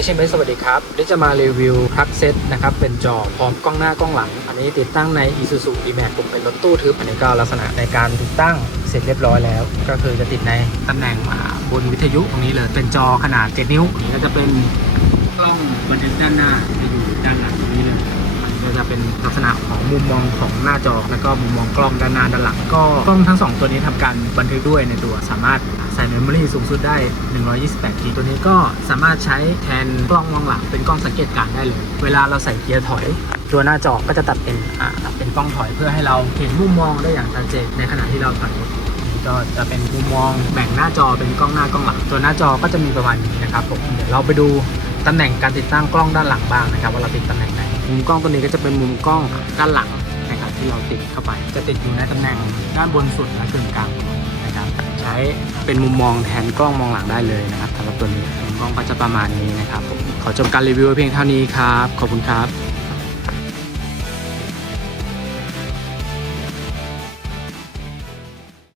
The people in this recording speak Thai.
HMS สวัสดีครับวันนี้จะมารีวิวพลักเซตนะครับ เป็นจอพร้อมกล้องหน้ากล้องหลัง อันนี้ติดตั้งใน Isuzu D-Max ผมเป็นรถตู้ทึบอันนี้ก็ลักษณะในการติดตั้งเสร็จเรียบร้อยแล้ว ก็คือจะติดในตำแหน่งบนวิทยุตรงนี้เลย เป็นจอขนาด 7 นิ้วอันนี้ก็จะเป็นกล้องบันทึกด้านหน้าจะอยู่ด้านหลังตรงนี้เลยก็จะเป็นลักษณะของมุมมองของหน้าจอ แล้วก็มุมมองกล้องด้านหน้าด้านหลังก็กล้องทั้ง 2 ตัวนี้ทำการบันทึกด้วยในตัวสามารถ ส่เมมโมรีสูงสุดได้ 128 g ตัวนี้ก็สามารถใช้แทนกล้องมองหลังเป็นกล้องสังเกตการได้เลย เวลาเราใส่เกียร์ถอย ตัวหน้าจอก็จะตัดเป็นอ่าเป็นกล้องถอยเพื่อให้เราเห็นมุมมองได้อย่างชัดเจนในขณะที่เราถอยรถก็จะเป็นมุมมองแบ่งหน้าจอเป็นกล้องหน้ากล้องหลัง ตัวหน้าจอก็จะมีประมาณนี้นะครับผมเดี๋ยวเราไปดูตำแหน่งการติดตั้งกล้องด้านหลังบ้างนะครับว่าเราติดตำแหน่งไหนมุมกล้องตัวนี้ก็จะเป็นมุมกล้องด้านหลังนะครับที่เราติดเข้าไป จะติดอยู่ในตำแหน่งด้านบนสุดและกึ่งกลาง ช้เป็นมุมมองแทนกล้องมองหลังได้เลยนะครับสำหรับตัวนี้กล้องก็จะประมาณนี้นะครับผมขอจบการรีวิวเพียงเท่านี้ครับ ขอบคุณครับ